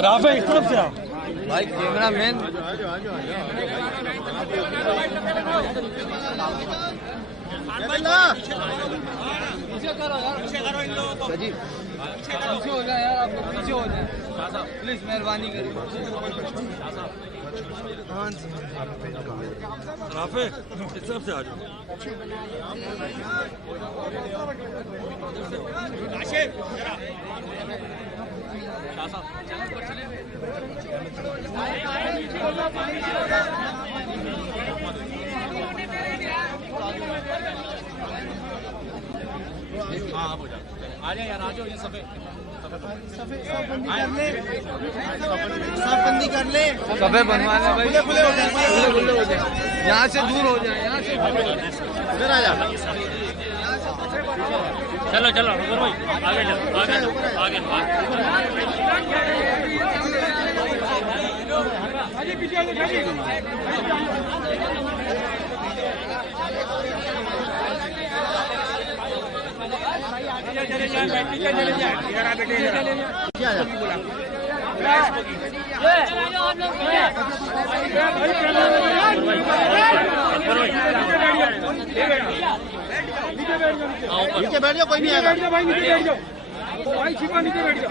Rafe एक तरफ से आओ भाई, कैमरा मैन। पीछे हो जाए यार, आप लोग पीछे हो जाए प्लीज, मेहरबानी करिए। राफे इस तरफ से आ जाओ। हाँ हो जाए, आ जाए यार, आ जाओ। ये सफेद बंदी कर ले, सफेद बनवा ले भाई, खुले हो जाए, यहाँ से दूर हो जाए, यहाँ से इधर आ जा। चलो चलो भाई, आगे चलो, आगे आगे नीचे बैठ जाओ, कोई नहीं आएगा भाई, नीचे बैठ जाओ भाई, शिफा नीचे बैठ जाओ,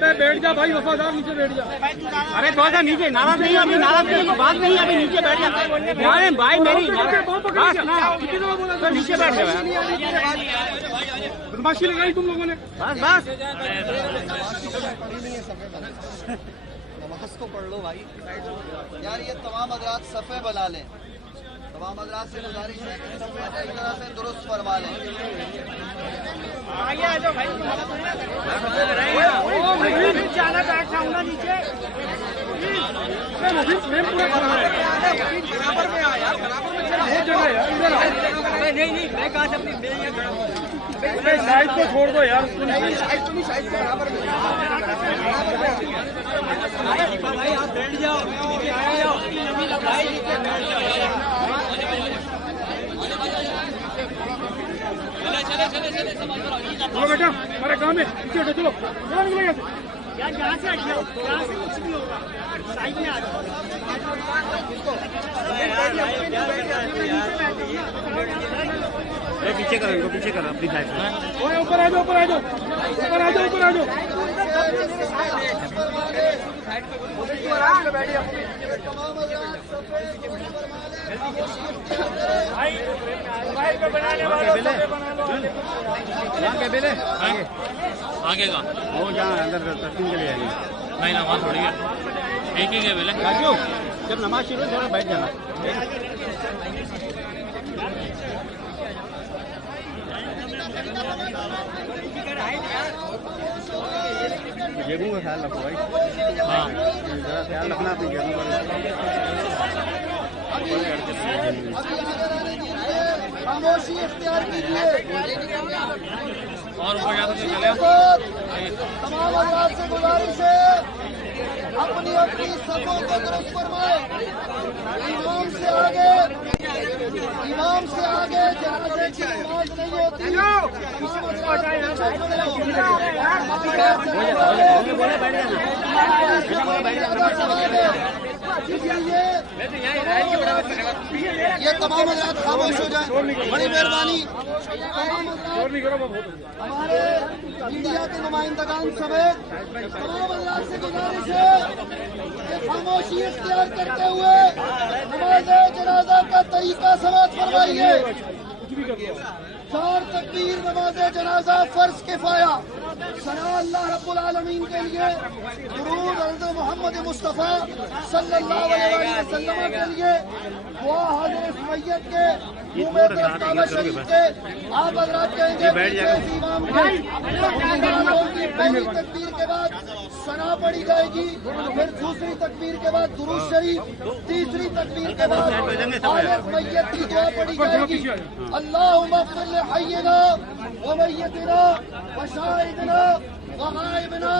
बैठ जा भाई, वफादार नीचे बैठ जा। अरे थोड़ा सा नीचे, नाराज नहीं, अभी नाराज नहीं, बात नहीं, अभी नीचे बैठ जाते हैं भाई, मेरी नीचे बैठ जाओ। बदमाशी लगाई तुम लोगों ने, बस बस नमाज को पढ़ लो भाई यार। ये तमाम हजरात सफ़े बना लें, तमाम हजरात से गुजारिश है कि सफ़े सही तरह से दुरुस्त फरमा लें। आगे आ जाओ भाई, जाना बैठा हूँ ना नीचे। नहीं नहीं, मैं कहा अपनी साइड को छोड़ दो यार, साइड बराबर में भाई, आप बैठ जाओ, भाई चलो बेटा, हमारे काम में पीछे हटो, चलो यार, यहाँ से हट जाओ, यहाँ से कुछ नहीं होगा, साइड में आ जाओ। पीछे करो इनको, पीछे करो अपनी साइड में। ऊपर आ जाओ, ऊपर आ जाओ, ऊपर आ जाओ, ऊपर आ जाओ। आगे का वो जहाँ अंदर तस्वीर के लिए आएंगे, नहीं ना, वहाँ थोड़ी है, एक ही के बेले। राजू, जब नमाज शुरू थोड़ा बैठ जाना। जेबों का ख्याल रखो भाई, हाँ जरा ख्याल रखना अपनी जेबों का। खामोशी इख्तियार कीजिए और ऊपर जाकर चले। तमाम हजरात से गुजारिश है, अपनी अपनी सफों को दुरुस्त फरमाए। इमाम से आगे जनाजे की नमाज नहीं होती। ये तमाम हजरात खामोश हो जाए, बड़ी मेहरबानी। हमारे मीडिया के नुमाइंदगान समेत तमाम हजरात से गुजारिश है कि खामोशी इख्तियार करते हुए नमाज जनाजा का तरीका समाअत फरमाइए। 4 तकबीर नमाज जनाजा फर्ज किफाया, सना अल्लाह रब्बुल आलमीन के लिए, दुरूद हज़रत मोहम्मद मुस्तफ़ा सल्लल्लाहु अलैहि वसल्लम के लिए, दुआ हज़रत मैयत के मुँह में काबा शरीफ के। आप हज़रात कहेंगे इमाम की पहली तकबीर के बाद सना पढ़ी जाएगी, फिर दूसरी तकबीर के बाद दुरूद शरीफ, तीसरी तकबीर के बाद हज़रत मैयत की दुआ पढ़ी जाएगी। अल्लाहुम्मा इग़फिर li हय्यिना व मय्यितिना व शाहिदिना व गायबिना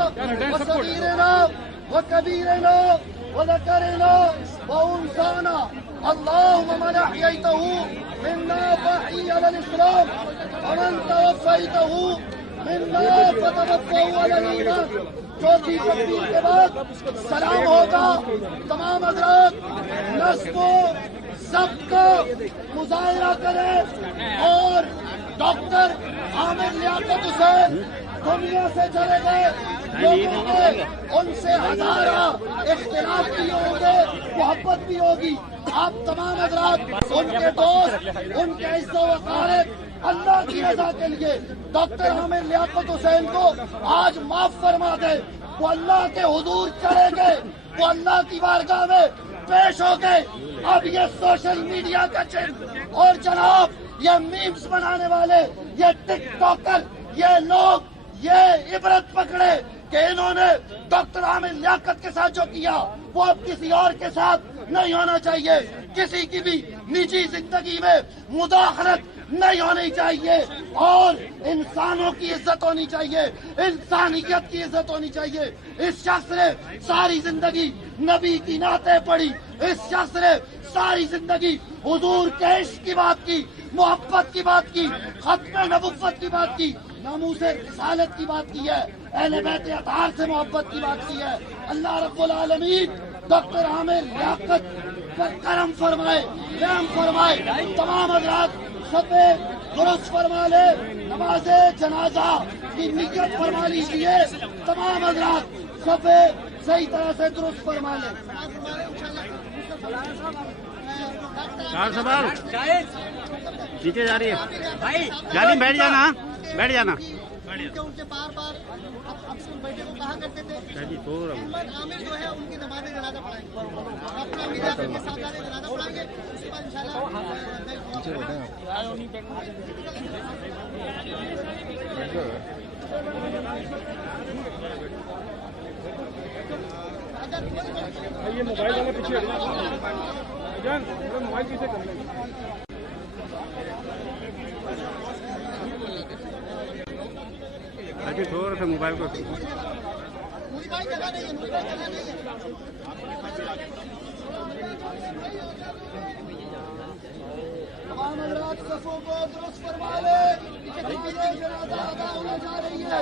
व सगीरिना व कबीरिना व ज़करिना व उन्साना अल्लाहुम्मा मन अहयैतहु मिन्ना फअहयी अलल इस्लाम व मन तवफ़्फ़ैतहु मिन्ना फतवफ़्फ़हु अलल ईमान। चौथी तकबीर के बाद सलाम होगा। तमाम हज़रात नस्बो सबका मुजाहिरा करें और डॉक्टर आमिर लियाकत हुसैन दुनिया से चले गए लोगों ने उनसे हजारा इख्तिलाफ भी होंगे, मोहब्बत भी होगी। आप तमाम हज़रात उनके दोस्त, उनके इज्जत वक़ारत अल्लाह की रज़ा के लिए डॉक्टर आमिर लियाकत हुसैन को आज माफ फरमा दे। वो अल्लाह के हुजूर चले गए, वो अल्लाह की बारगाह में पेश हो गए। अब ये सोशल मीडिया का चिन्ह और जनाब ये मीम्स बनाने वाले, ये टिकटॉकर, ये लोग ये इबरत पकड़े कि इन्होंने डॉक्टर आमिर लियाकत के साथ जो किया वो अब किसी और के साथ नहीं होना चाहिए। किसी की भी निजी जिंदगी में मुदाखलत नहीं होनी चाहिए और इंसानों की इज्जत होनी चाहिए, इंसानियत की इज्जत होनी चाहिए। इस शख्स ने सारी जिंदगी नबी की नाते पढ़ी, इस शख्स ने सारी जिंदगी हुजूर के इश्क की बात की, मोहब्बत की बात की, खत्म नबुव्वत की बात की, नामूसे रिसालत की बात की है, अहले बैत अतार से मोहब्बत की बात की है। अल्लाह रब्बुल आलमीन डॉक्टर आमिर लियाकत पर करम फरमाए, रहम फरमाए। तमाम हज़रात सबे दुरुस्त फरमा ले, नमाज़े जनाजा की नियत फरमा लीजिए। तमाम हज़रात सबे सही तरह से दुरुस्त फरमा ले। चार सवाल नीचे जा रही है भाई, जानी बैठ जाना, बैठ जाना। उनके बार बार अब से बैठे को कहा करते थे मोहम्मद आमिर जो है उनकी नमाज़ जनाजा पढ़ाएंगे, अपना मीडिया के साथ जनाजा पढ़ाएंगे। उसके बाद इंशाल्लाह ये मोबाइल वाला पीछे जान, मोबाइल पीछे कर ले। अभी थोड़ा सा मोबाइल को तमाम हज़रात सफ़ों को दुरुस्त फरमा ले, जनाजा अदा होने जा रही है।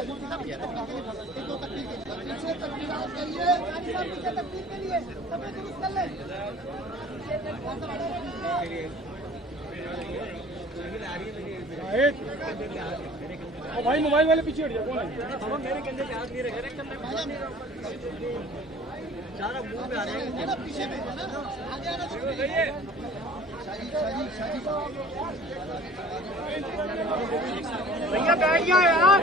पीछे तकबीरात करिए, पीछे तकबीर के लिए सफ़े दुरुस्त कर ले। भाई मोबाइल वाले पीछे हट जाओ, कौन है? मेरे कंधे पे हाथ नहीं रखे, सारा मुंह पे आ रहा है, पीछे में आगे आना शुरू करिए। भैया बैठ गया यार।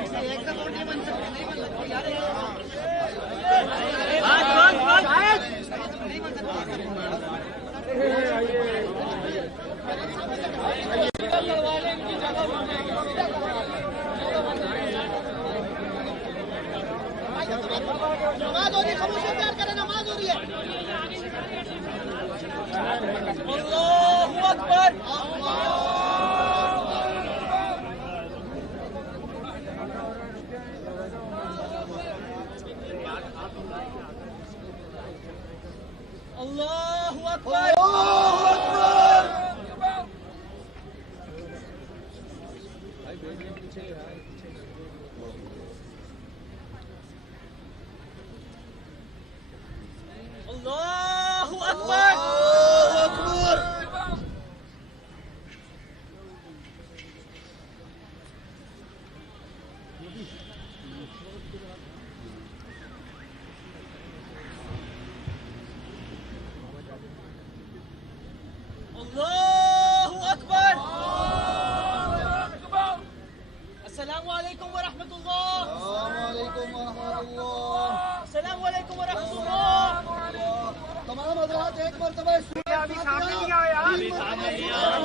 नमाज हो रही है, खामोशी प्यार करें, नमाज हो रही है। अल्लाहू अकबर। अल्लाहू अकबर। अल्लाहू अकबर। अल्लाहू अकबर। अस्सलामु अलैकुम व रहमतुल्लाह। अस्सलामु अलैकुम व रहमतुल्लाह। तमाम हज़रात एक मरतबा